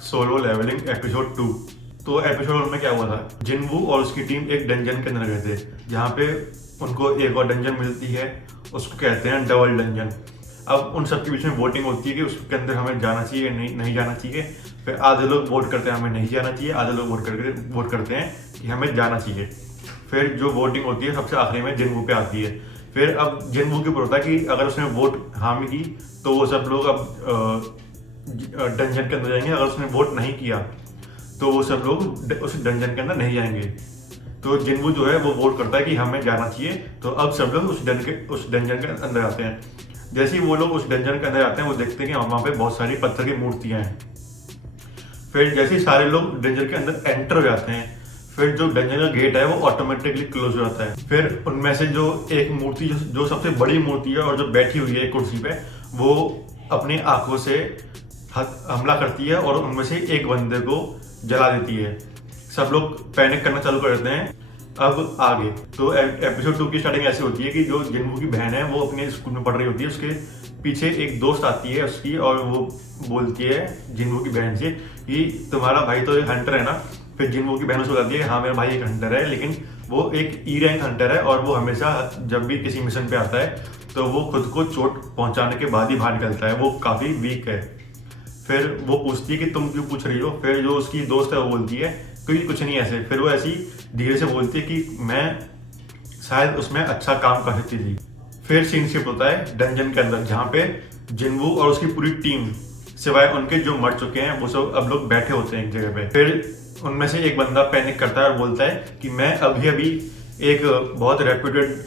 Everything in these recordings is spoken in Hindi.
Solo levelling episode 2। तो एपिसोड 1 में क्या हुआ था, जिनवू और उसकी टीम एक डंजन के अंदर गए थे, जहाँ पे उनको एक और डंजन मिलती है, उसको कहते हैं डबल डंजन। अब उन सबके बीच में वोटिंग होती है कि उसके अंदर हमें जाना चाहिए नहीं जाना चाहिए। फिर आधे लोग वोट करते हैं हमें नहीं जाना चाहिए, आधे लोग वोट करते हैं कि हमें जाना चाहिए। फिर जो वोटिंग होती है सबसे आखिरी में जिनवू पे आती है। फिर अब जिनवू के ऊपर होता है कि अगर उसने वोट हाँ में की तो वो सब लोग अब डंजन के अंदर जाएंगे, अगर उसने वोट नहीं किया तो वो सब लोग उस डंजन के अंदर नहीं जाएंगे। तो जिनवू जो है वो वोट करता है कि हमें जाना चाहिए, तो अब सब लोग उस डंजन के अंदर आते हैं। जैसे ही वो लोग उस डंजन के अंदर आते हैं वो देखते हैं कि वहाँ पे बहुत सारी पत्थर की मूर्तियाँ हैं। फिर जैसे ही सारे लोग डंजन के अंदर एंटर हो जाते हैं, फिर जो डंजन का गेट है वो ऑटोमेटिकली क्लोज हो जाता है। फिर उनमें से जो एक मूर्ति जो सबसे बड़ी मूर्ति है और जो बैठी हुई है एक कुर्सी पे, वो अपनी आंखों से हमला करती है और उनमें से एक बंदे को जला देती है। सब लोग पैनिक करना चालू कर देते हैं। अब आगे तो एपिसोड 2 की स्टार्टिंग ऐसी होती है कि जो जिनवू की बहन है वो अपने स्कूल में पढ़ रही होती है, उसके पीछे एक दोस्त आती है उसकी और वो बोलती है जिनवू की बहन से कि तुम्हारा भाई तो एक हंटर है ना। फिर जिनवू की बहन उसको बताती है हाँ मेरा भाई एक हंटर है, लेकिन वो एक ई रैंक हंटर है और वो हमेशा जब भी किसी मिशन पे आता है तो वो खुद को चोट पहुंचाने के बाद ही बाहर निकलता है, वो काफ़ी वीक है। फिर वो पूछती है कि तुम क्यों पूछ रही हो। फिर जो उसकी दोस्त है वो बोलती है कोई कुछ नहीं ऐसे। फिर वो ऐसी धीरे से बोलती है कि मैं शायद उसमें अच्छा काम कर सकती थी। फिर सीन शिफ्ट होता है डंजन के अंदर, जहाँ पे जिनवू और उसकी पूरी टीम सिवाय उनके जो मर चुके हैं वो सब अब लोग बैठे होते हैं एक जगह पे। फिर उनमें से एक बंदा पैनिक करता है और बोलता है कि मैं अभी अभी एक बहुत रेप्यूटेड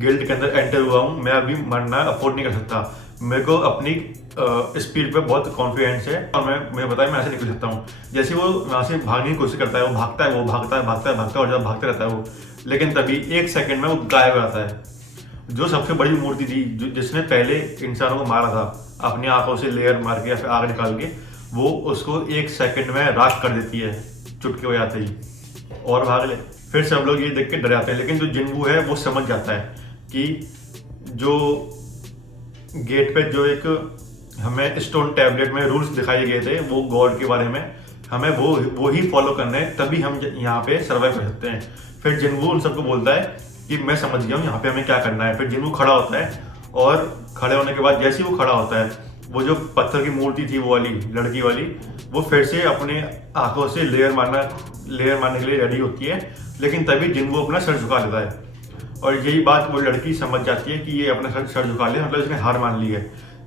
गिल्ड के अंदर एंटर हुआ हूँ, मैं अभी मरना अफोर्ड नहीं कर सकता, मेरे को अपनी स्पीड पे बहुत कॉन्फिडेंस है और मैं पता है मैं ऐसे निकल सकता हूँ। जैसे वो वहाँ से भागने की कोशिश करता है, वो भागता है, वो भागता है और जब भागते रहता है वो, लेकिन तभी एक सेकंड में वो गायब हो जाता है। जो सबसे बड़ी मूर्ति थी जिसने पहले इंसानों को मारा था अपनी आंखों से लेयर मार के या फिर आग निकाल के, वो उसको एक सेकंड में राख कर देती है चुटकी हो जाते ही और भाग ले। फिर सब लोग ये देख के डर जाते हैं, लेकिन जो जिनवू है वो समझ जाता है कि जो गेट पे जो एक हमें स्टोन टैबलेट में रूल्स दिखाए गए थे वो गॉड के बारे में, हमें वो ही फॉलो करने हैं, तभी हम यहाँ पे सर्वाइव कर सकते हैं। फिर जिनवू उन सबको बोलता है कि मैं समझ गया हूँ यहाँ पे हमें क्या करना है। फिर जिनवू खड़ा होता है और खड़े होने के बाद जैसे ही वो खड़ा होता है, वो जो पत्थर की मूर्ति थी वो वाली लड़की वाली, वो फिर से अपने आंखों से लेयर मारने के लिए रेडी होती है, लेकिन तभी जिनवू अपना सर झुका लेता है और यही बात वो लड़की समझ जाती है कि ये अपना सर झुका ले, मतलब इसने हार मान ली है,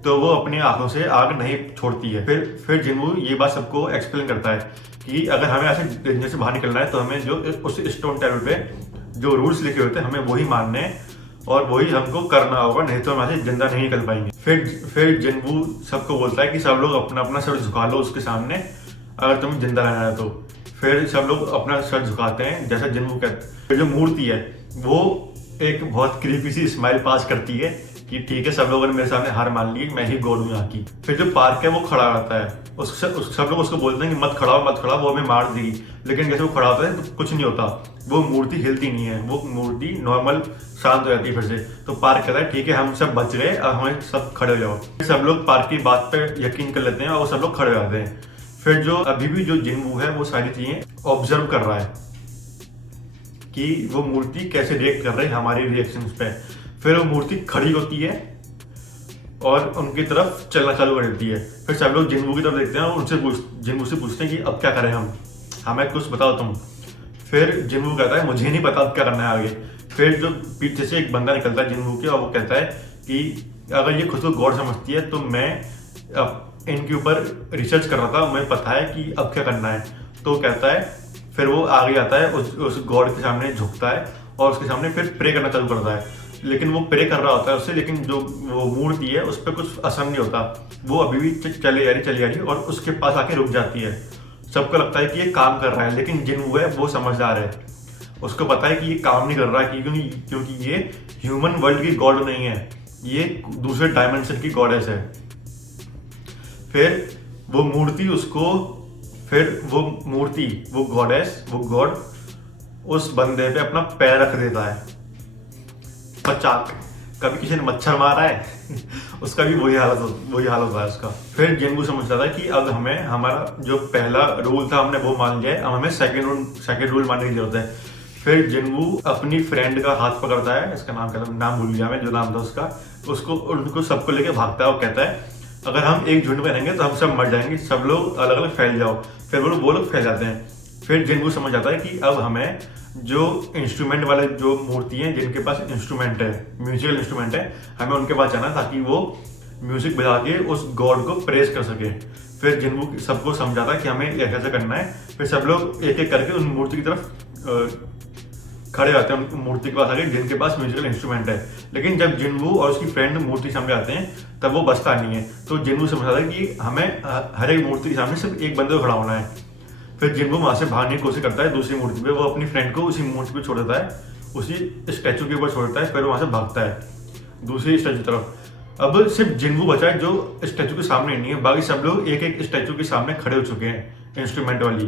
तो वो अपनी आंखों से आग नहीं छोड़ती है। फिर जिनवू ये बात सबको एक्सप्लेन करता है कि अगर हमें ऐसे डेंजर से बाहर निकलना है तो हमें जो उस स्टोन टैबलेट पे जो रूल्स लिखे होते हैं हमें वही मानने हैं और वही हमको करना होगा, नहीं तो हम ऐसे जिंदा नहीं निकल पाएंगे। फिर जिनवू सबको बोलता है कि सब लोग अपना अपना सर झुका लो उसके सामने अगर तुम्हें जिंदा रहना है तो। फिर सब लोग अपना सर झुकाते हैं जैसा जिनवू कहते हैं। फिर जो मूर्ति है वो एक बहुत क्रीपी सी स्माइल पास करती है कि ठीक है सब लोगों ने मेरे सामने हार मान ली, मैं ही गॉड हूँ यहाँ की। फिर जो पार्क है वो खड़ा रहता है, सब लोग उसको बोलते हैं कि मत खड़ा, वो हमें मार देगी, लेकिन जैसे वो खड़ा होता है तो कुछ नहीं होता, वो मूर्ति हिलती नहीं है, वो मूर्ति नॉर्मल शांत हो जाती है। फिर से तो पार्क कहता है ठीक है हम सब बच गए, अब हमें सब खड़े हो जाओ। सब लोग पार्क की बात पर यकीन कर लेते हैं और वो सब लोग खड़े हो जाते हैं। फिर जो अभी भी जो जिनवू है वो सारी चीजें ऑब्जर्व कर रहा है कि वो मूर्ति कैसे रिएक्ट कर रही है हमारे रिएक्शंस पे। फिर वो मूर्ति खड़ी होती है और उनकी तरफ चलना चालू कर देती है। फिर सब लोग जिनवू की तरफ देखते हैं और जिनवू से पूछते हैं कि अब क्या करें हम, हमें कुछ बताओ तुम। फिर जिनवू कहता है मुझे नहीं पता अब क्या करना है आगे। फिर जो पीछे से एक बंदा निकलता है जिनवू के और वो कहता है कि अगर ये खुद को गॉड समझती है तो मैं इनके ऊपर रिसर्च कर रहा था, मुझे पता है कि अब क्या करना है। तो कहता है फिर वो आगे आता है उस गॉड के सामने झुकता है और उसके सामने फिर प्रे करना चालू करता है, लेकिन वो प्रे कर रहा होता है उससे, लेकिन जो वो मूर्ति है उस पर कुछ असर नहीं होता, वो अभी भी चली जा रही और उसके पास आके रुक जाती है। सबको लगता है कि ये काम कर रहा है, लेकिन जिनवू है वो समझदार है, उसको पता है कि ये काम नहीं कर रहा है क्योंकि ये ह्यूमन वर्ल्ड की गॉड नहीं है, ये दूसरे डायमेंशन की गॉडेस है। फिर वो गॉडेस वो गॉड उस बंदे पे अपना पैर रख देता है। पचाक, कभी किसी ने मच्छर मारा है उसका भी वही हाल होता है उसका। फिर जिनवू समझता था कि अब हमें हमारा जो पहला रूल था हमने वो मान लिया है, अब हमें सेकंड रूल मानने की जरूरत है। फिर जिनवू अपनी फ्रेंड का हाथ पकड़ता है, इसका नाम क्या था, नाम भूल गया मैं, जो नाम था उसका, उसको उनको सबको लेके भागता है और कहता है अगर हम एक झुंड में रहेंगे तो हम सब मर जाएंगे, सब लोग अलग अलग फैल जाओ। फिर वो लोग फैल जाते हैं। फिर जिनवू समझ आता है कि अब हमें जो इंस्ट्रूमेंट वाले जो मूर्ति हैं जिनके पास इंस्ट्रूमेंट है, म्यूजिकल इंस्ट्रूमेंट है, हमें उनके पास जाना ताकि वो म्यूजिक बजा के उस गॉड को प्रेज कर सके। फिर जिनवू सबको समझाता है कि हमें ऐसा करना है। फिर सब लोग एक एक करके उस मूर्ति की तरफ खड़े होते हैं, उन मूर्ति के पास आगे जिनके पास म्यूजिकल इंस्ट्रूमेंट है। लेकिन जब जिनवू और उसकी फ्रेंड मूर्ति सामने आते हैं तब वो बचता नहीं है। तो जिनवू समझता है कि हमें हर एक मूर्ति के सामने सिर्फ एक बंदे को खड़ा होना है। फिर जिनवू वहां से भागने की कोशिश करता है दूसरी मूर्ति पे, वो अपनी फ्रेंड को उसी मूर्ति पे छोड़ देता है, उसी स्टैचू के ऊपर छोड़ देता है। फिर वहां से भागता है दूसरी स्टैचू की तरफ। अब सिर्फ जिनवू बचा है जो स्टैचू के सामने नहीं है, बाकी सब लोग एक एक स्टैचू के सामने खड़े हो चुके हैं इंस्ट्रूमेंट वाली।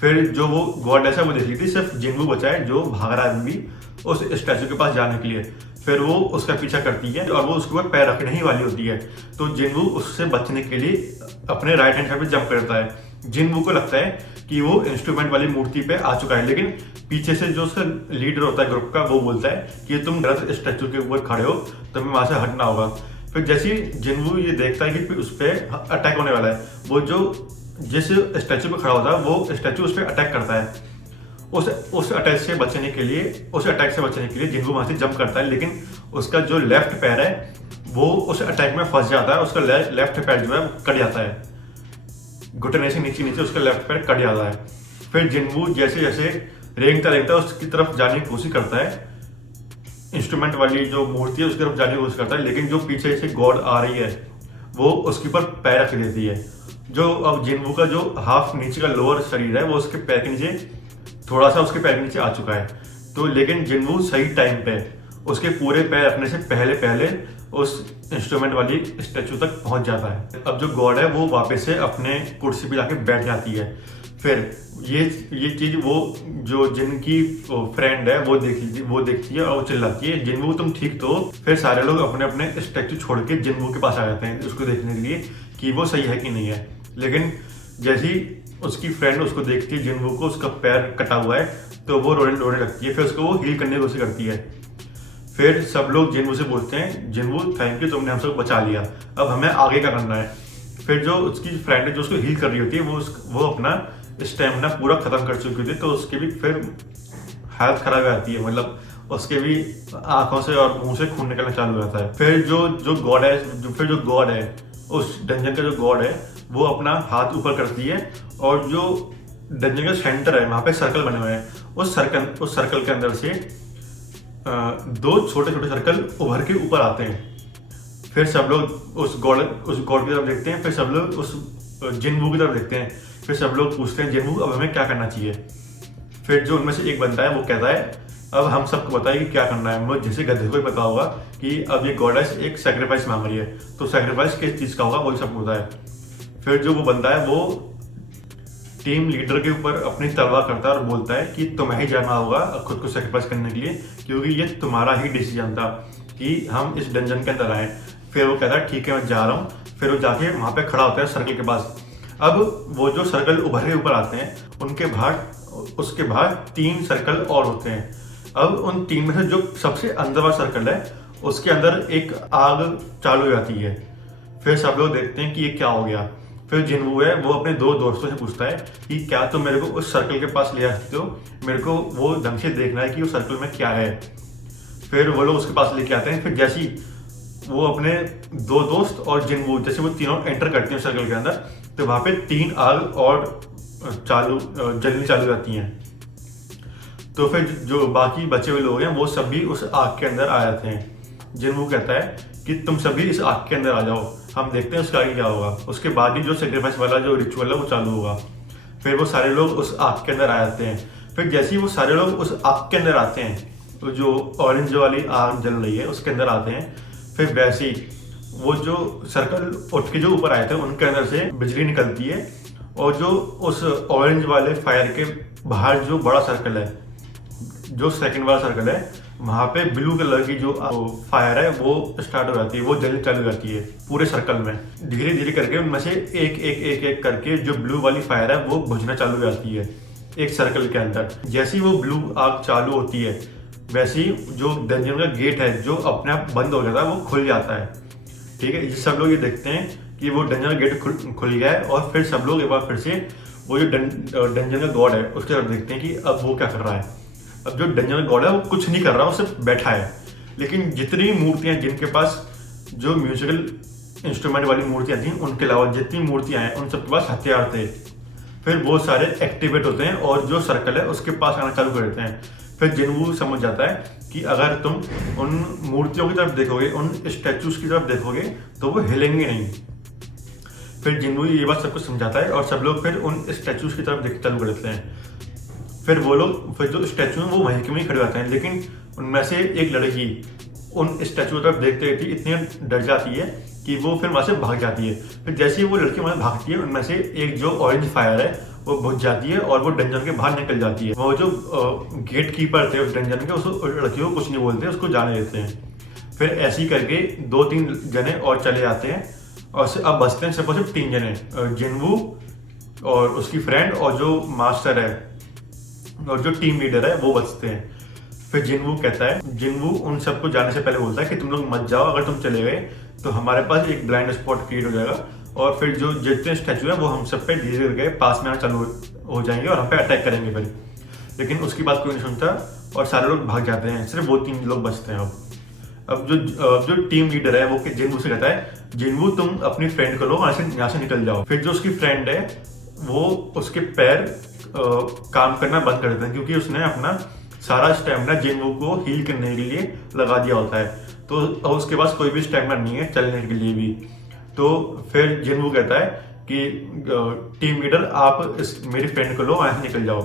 फिर जो वो गॉडेस है वो देख ली थी, सिर्फ जिनवू बचा है जो भाग रहा है अभी उस स्टैचू के पास जाने के लिए। फिर वो उसका पीछा करती है और वो उसके ऊपर पैर रखने ही वाली होती है। तो जिनवू उससे बचने के लिए अपने राइट हैंड साइड पे जंप करता है। जिनवू को लगता है कि वो इंस्ट्रूमेंट वाली मूर्ति पे आ चुका है, लेकिन पीछे से जो उसका लीडर होता है ग्रुप का वो बोलता है कि तुम गलत स्टैचू के ऊपर खड़े हो, तुम्हें वहां से हटना होगा। फिर जैसे ही जिनवू ये देखता है कि उस पर अटैक होने वाला है, वो जो जिस स्टैचू पे खड़ा होता है वो स्टैचू उस पर अटैक करता है। उस अटैक से बचने के लिए जिनवू वहां से जंप करता है, लेकिन उसका जो लेफ्ट पैर है वो उस अटैक में फंस जाता है। उसका लेफ्ट पैर जो है कट जाता है, घुटने से नीचे उसका लेफ्ट पैर कट जाता है। फिर जिनवू जैसे जैसे रेंगता उसकी तरफ जाने की कोशिश करता है, इंस्ट्रूमेंट वाली जो मूर्ति है उसकी तरफ जाने की कोशिश करता है, लेकिन जो पीछे से गॉड आ रही है वो उसके ऊपर पैर रख देती है। जो अब जिनवू का जो हाफ नीचे का लोअर शरीर है वो उसके पैर के नीचे थोड़ा सा उसके पैर के नीचे आ चुका है। तो लेकिन जिनवू सही टाइम पे उसके पूरे पैर रखने से पहले उस इंस्ट्रूमेंट वाली स्टैचू तक पहुंच जाता है। अब जो गॉड है वो वापस से अपने कुर्सी पे जाके बैठ जाती है। फिर ये चीज वो जो जिनकी फ्रेंड है वो देखती है और वो चिल्लाती है जिनवू तुम ठीक तो। फिर सारे लोग अपने अपने स्टैचू छोड़ के जिनवू के पास आ जाते हैं उसको देखने के लिए कि वो सही है कि नहीं है। लेकिन जैसे ही उसकी फ्रेंड उसको देखती है जिनवू को उसका पैर कटा हुआ है तो वो रोने लगती है। फिर उसको वो हील करने की कोशिश करती है। फिर सब लोग जिनवू से बोलते हैं जिनवू थैंक यू, तुमने हम सबको बचा लिया, अब हमें आगे क्या करना है। फिर जो उसकी फ्रेंड है जो उसको हील कर रही होती है वो अपना स्टेमिना पूरा खत्म कर चुकी होती है, तो उसकी भी फिर हालत खराब आती है, मतलब उसके भी आंखों से और मुंह से खून निकलना चालू हो जाता है। फिर जो गॉड है उस डंजन का जो गॉड है वो अपना हाथ ऊपर करती है और जो डंजन का सेंटर है वहां पे सर्कल बने हुए हैं, उस सर्कल के अंदर से दो छोटे छोटे सर्कल उभर के ऊपर आते हैं। फिर सब लोग उस गॉड की तरफ देखते हैं, फिर सब लोग उस जिनवू की तरफ देखते हैं। फिर सब लोग पूछते हैं जिनवू अब हमें क्या करना चाहिए। फिर जो उनमें से एक बंदा है वो कहता है अब हम सबको बताइए कि क्या करना है। मुझे जैसे गधे को ही पता होगा कि अब ये गॉडेस एक सैक्रिफाइस मांग रही है, तो सैक्रिफाइस किस चीज का होगा वही सबको पता है। फिर जो वो बंदा है वो टीम लीडर के ऊपर अपनी तलवार करता है और बोलता है कि तुम्हें ही जाना होगा खुद को सैक्रिफाइस करने के लिए, क्योंकि ये तुम्हारा ही डिसीजन था कि हम इस डंजन के अंदर आए। फिर वो कहता है ठीक है मैं जा रहा हूँ। फिर वो जाके वहां पे खड़ा होता है सर्कल के पास। अब वो जो सर्कल उभर के ऊपर आते हैं उसके बाहर 3 सर्कल और होते हैं। अब उन 3 में से जो सबसे अंदर वाला सर्कल है उसके अंदर एक आग चालू हो जाती है। फिर सब लोग देखते हैं कि ये क्या हो गया। फिर जिनवू है वो अपने 2 दोस्तों से पूछता है कि क्या तुम मेरे को उस सर्कल के पास ले आ सकते हो, मेरे को वो ढंग से देखना है कि उस सर्कल में क्या है। फिर वो लोग उसके पास लेके आते हैं। फिर जैसे ही वो अपने 2 दोस्त और जिनवू जैसे वो तीनों एंटर करते हैं सर्कल के अंदर, तो वहां पे 3 आग और जलनी चालू रहती हैं। तो फिर जो बाकी बचे हुए लोग हैं वो सभी उस आग के अंदर आ जाते हैं। जिनवू कहता है कि तुम सभी इस आग के अंदर आ जाओ, हम देखते हैं उसका आगे क्या होगा। उसके बाद ही जो सेक्रीफाइस वाला जो रिचुअल है वो चालू होगा। फिर वो सारे लोग उस आग के अंदर आ जाते हैं। फिर जैसे ही वो सारे लोग उस आग के अंदर आते हैं, तो जो ऑरेंज वाली आग जल रही है उसके अंदर आते हैं। फिर वैसे ही वो जो सर्कल उठ के जो ऊपर आए थे उनके अंदर से बिजली निकलती है, और जो उस ऑरेंज वाले फायर के बाहर जो बड़ा सर्कल है, जो सेकंड वाला सर्कल है, वहां पे ब्लू कलर की जो फायर है वो स्टार्ट हो जाती है, वो जलनी चालू हो जाती है पूरे सर्कल में। धीरे धीरे करके उनमें से एक करके जो ब्लू वाली फायर है वो बुझना चालू हो जाती है एक सर्कल के अंदर। जैसे ही वो ब्लू आग चालू होती है वैसे ही जो डंजन का गेट है जो अपने आप बंद हो जाता है वो खुल जाता है। ठीक है, सब लोग ये देखते हैं कि वो डंजन का गेट खुल गया है, और फिर सब लोग एक बार फिर से वो जो डंजन का गॉड है उसके तरफ देखते हैं कि अब वो क्या कर रहा है। अब जो डंजन का गॉड है वो कुछ नहीं कर रहा, वो सिर्फ बैठा है। लेकिन जितनी मूर्तियां जिनके पास जो म्यूजिकल इंस्ट्रूमेंट वाली मूर्तियां थी उनके अलावा जितनी मूर्तियां हैं उन सबके पास हथियार थे। फिर वो सारे एक्टिवेट होते हैं और जो सर्कल है उसके पास आना चालू कर देते हैं। फिर जिनवू समझ जाता है कि अगर तुम उन मूर्तियों की तरफ देखोगे, उन स्टैचूज की तरफ देखोगे तो वो हिलेंगे नहीं। फिर जिनवू ये बात सबको समझाता है और सब लोग फिर उन स्टैचूज की तरफ देखना चालू कर देते हैं। फिर वो लोग फिर जो स्टैचू हैं वो वहीं के वहीं खड़े जाते हैं, लेकिन उनमें से एक लड़की उन स्टैचू की तरफ देखते देखते इतनी डर जाती है कि वो फिर वहां से भाग जाती है। फिर जैसे ही वो लड़की वहां भागती है उनमें से एक जो ऑरेंज फायर है वो बुझ जाती है और वो डंजन के बाहर निकल जाती है। वो जो गेट कीपर थे उस डंजन के उस लड़की को कुछ नहीं बोलते, उसको जाने देते हैं। फिर ऐसे ही करके 2-3 जने और चले जाते हैं और अब बचते हैं सिर्फ 3 जने, जिनवू और उसकी फ्रेंड और जो मास्टर है और जो टीम लीडर है वो बचते हैं। फिर जिनवू कहता है, जिनवू उन सबको जाने से पहले बोलता है कि तुम लोग मत जाओ, अगर तुम चले गए तो हमारे पास एक ब्लाइंड स्पॉट क्रिएट हो जाएगा और फिर जो जितने स्टैचू है वो हम सब पे धीरे धीरे पास में आना चालू हो जाएंगे और हम पे अटैक करेंगे फिर। लेकिन उसकी बात कोई नहीं सुनता और सारे लोग भाग जाते हैं, सिर्फ वो 3 लोग बचते हैं। अब जो टीम लीडर है वो जिनवू से कहता है, जिनवू तुम अपनी फ्रेंड को लो यहाँ से निकल जाओ। फिर जो उसकी फ्रेंड है वो उसके पैर काम करना बंद कर देते हैं क्योंकि उसने अपना सारा स्टेमिना जिनवू को हील करने के लिए लगा दिया होता है, तो उसके पास कोई भी स्टेमिना नहीं है चलने के लिए भी। तो फिर जिनवू कहता है कि टीम लीडर आप मेरी फ्रेंड को लो वहां से निकल जाओ।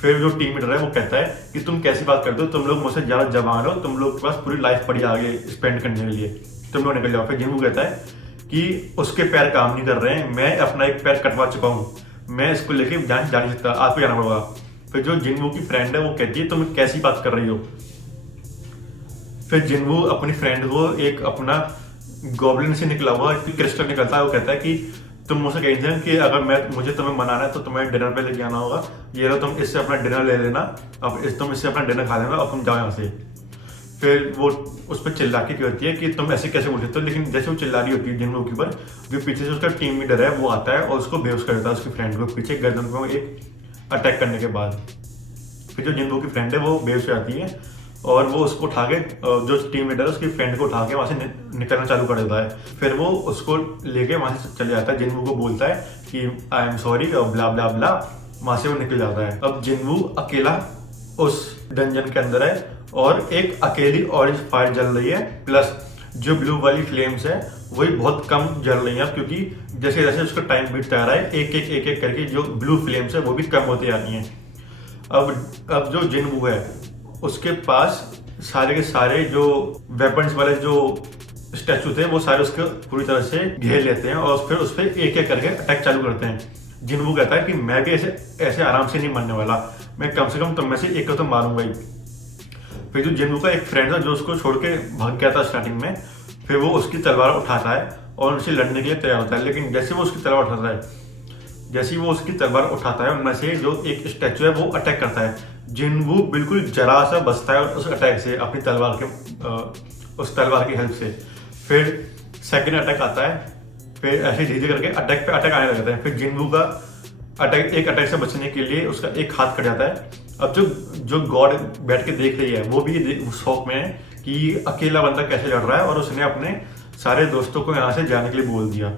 फिर जो टीम लीडर है वो कहता है कि तुम कैसी बात करते हो, तुम लोग मुझसे ज्यादा जवान हो, तुम लोग के पास पूरी लाइफ पड़ी आगे स्पेंड करने के लिए, तुम लोग निकल जाओ। फिर जिनवू कहता है कि उसके पैर काम नहीं कर रहे हैं, मैं अपना एक पैर कटवा चुका हूँ, मैं इसको लेके जा नहीं सकता, आपको जाना पड़ेगा। फिर जो जिनवू की फ्रेंड है वो कहती है तुम कैसी बात कर रही हो। फिर जिनवू अपनी फ्रेंड को एक अपना गॉब्लिन से निकला हुआ क्रिस्टल निकलता है, वो कहता है कि तुम मुझसे कही थी कि अगर मुझे तुम्हें मनाना है तो तुम्हें डिनर पे लेके आना होगा, ये लो तुम इससे अपना डिनर ले लेना, अब तुम इससे अपना डिनर खा लेना और तुम जाओ यहाँ से। फिर वो उस पर चिल्ला के कहती है कि तुम ऐसे कैसे बोल सकते हो, लेकिन जैसे वो चिल्ला रही होती है जिनवू के ऊपर, जो पीछे से उसका टीम लीडर है वो आता है और उसको बेहोश कर देता है उसकी फ्रेंड को पीछे गर्दन को एक अटैक करने के बाद। फिर जो जिनवू की फ्रेंड है वो बेहोश हो जाती है और वो उसको उठा के जो टीम लीडर है उसकी फ्रेंड को उठा के वहां से निकलना चालू कर देता है। फिर वो उसको लेके वहां से चले जाता है, जिनवू को बोलता है कि आई एम सॉरी और ब्ला ब्ला ब्ला, वहां से वो निकल जाता है। अब जिनवू अकेला उस डंजन के अंदर है और एक अकेली ऑरेंज फायर जल रही है, प्लस जो ब्लू वाली फ्लेम्स है वही बहुत कम जल रही है क्योंकि जैसे जैसे उसका टाइम बीतता आ रहा है एक करके जो ब्लू फ्लेम्स है वो भी कम होती आ रही हैं। अब जो जिनवू है उसके पास सारे के सारे जो वेपन्स वाले जो स्टैचू थे वो सारे उसके पूरी तरह से घेर लेते हैं और फिर उस पर एक करके अटैक चालू करते हैं। जिनवू कहता है कि मैं भी ऐसे आराम से नहीं मरने वाला, मैं कम से कम तुम में से एक को तो मारूंगा ही। फिर जो जिनवू का एक फ्रेंड था जो उसको छोड़ के भाग गया था स्टार्टिंग में, फिर वो उसकी तलवार उठाता है और उनसे लड़ने के लिए तैयार होता है। लेकिन जैसे वो उसकी तलवार उठाता है उनमें से जो एक स्टैचू है वो अटैक करता है। जिनवू बिल्कुल जरा सा बचता है उस अटैक से अपनी उस तलवार की हेल्प से। फिर सेकंड अटैक आता है, फिर ऐसे धीरे करके अटैक पे अटैक आने लगता है। फिर जिनवू का अटैक से बचने के लिए उसका एक हाथ कट जाता है। अब जो गॉड बैठ के देख रही है वो भी शौक में है कि अकेला बंदा कैसे लड़ रहा है और उसने अपने सारे दोस्तों को यहाँ से जाने के लिए बोल दिया।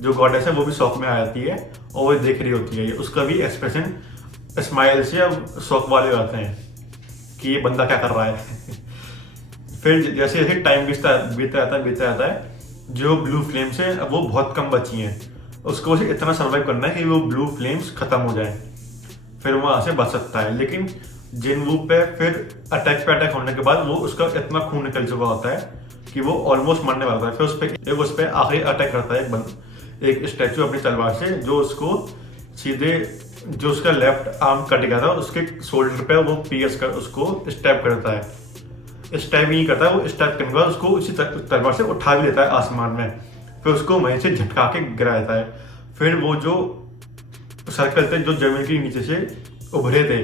जो गॉडेस है वो भी शौक में आ जाती है और वो देख रही होती है, उसका भी एक्सप्रेशन स्माइल से अब शौक वाले हो जाते हैं कि ये बंदा क्या कर रहा है। फिर जैसे जैसे टाइम बीतता जाता है जो ब्लू फ्लेम्स है अब वो बहुत कम बची हैं, उसको उसे इतना सर्वाइव करना है कि वो ब्लू फ्लेम्स खत्म हो जाए, फिर वहां से बच सकता है। लेकिन जिनवू पे फिर अटैक होने के बाद वो उसका इतना खून निकल चुका होता है कि वो ऑलमोस्ट मरने वाला है। फिर उस पर आखिरी अटैक करता है एक स्टैचू अपनी तलवार से जो उसको सीधे जो उसका लेफ्ट आर्म कट गया था उसके शोल्डर पे वो पीएस कर उसको स्टैब करता है। स्टैब नहीं करता, वो स्टैब करने के बाद उसको उसी तलवार से उठा भी लेता है आसमान में, फिर उसको वहीं से झटका के गिरा देता है। फिर वो जो सर्कल थे जो जमीन के नीचे से उभरे थे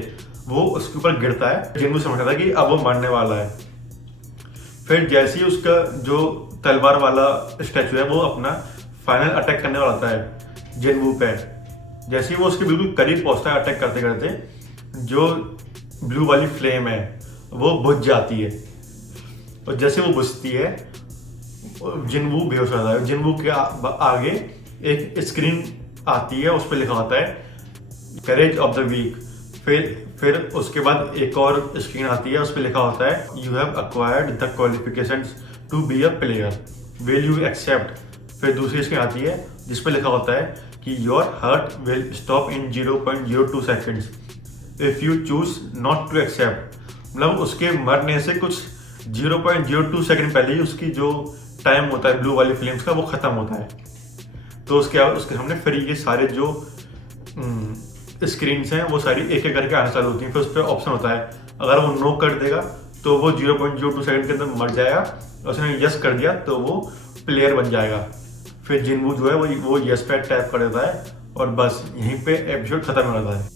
वो उसके ऊपर गिरता है। जिन्हों समझता था कि अब वो मरने वाला है। फिर जैसे ही उसका जो तलवार वाला स्टैचू है वो अपना फाइनल अटैक करने वाला होता है जिनवू पे, जैसे ही वो उसके बिल्कुल करीब पहुंचता है अटैक करते करते, जो ब्लू वाली फ्लेम है वो बुझ जाती है। और जैसे वो बुझती है जिनवू बेहोश हो जाता है। जिनवू के आगे एक स्क्रीन आती है, उस पर लिखा होता है करेज ऑफ द वीक। फिर उसके बाद एक और स्क्रीन आती है, उस पर लिखा होता है you have acquired the qualifications to be a player, will you accept. फिर दूसरी स्क्रीन आती है जिस पर लिखा होता है कि your heart will stop in 0.02 seconds if you choose not to accept. मतलब उसके मरने से कुछ 0.02 सेकेंड पहले ही उसकी जो टाइम होता है ब्लू वाली फिल्म्स का वो खत्म होता है। तो उसके सामने फिर ये सारे जो स्क्रीन्स हैं वो सारी एक एक करके आना चालू होती हैं। फिर उस पर ऑप्शन होता है, अगर वो नो कर देगा तो वो 0.02 सेकंड के अंदर मर जाएगा, उसने यस कर दिया तो वो प्लेयर बन जाएगा। फिर जिनवू जो है वो यस पे टैप कर देता है और बस यहीं पे एपिसोड खत्म हो जाता है।